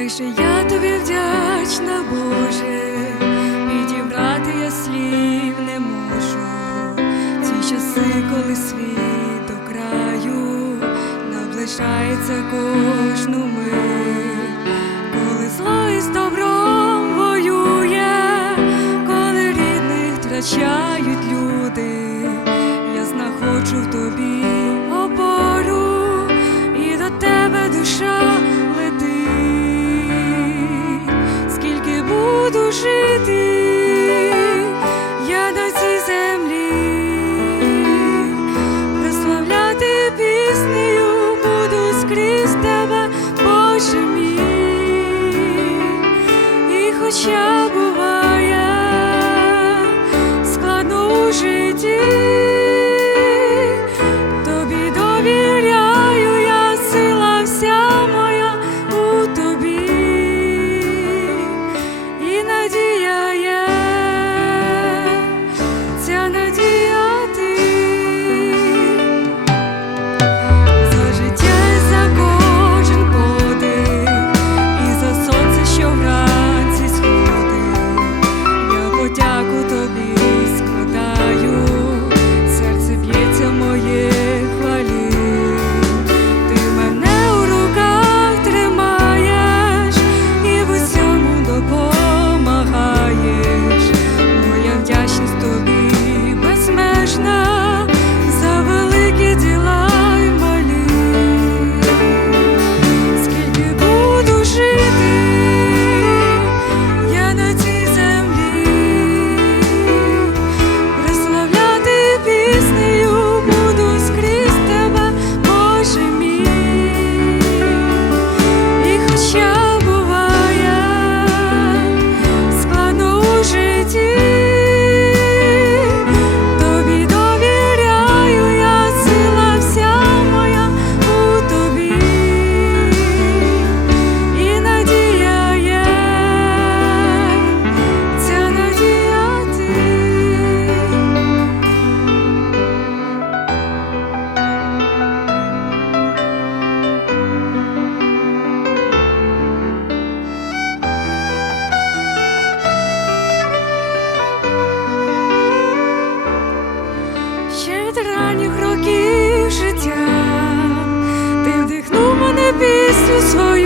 Лише я тобі вдячна, Боже, підібрати я слів не можу. Ці часи, коли світ до краю наближається кожну мить, коли зло із добром воює, коли рідних втрачають люди, я знаходжу в тобі опору і до тебе душа. for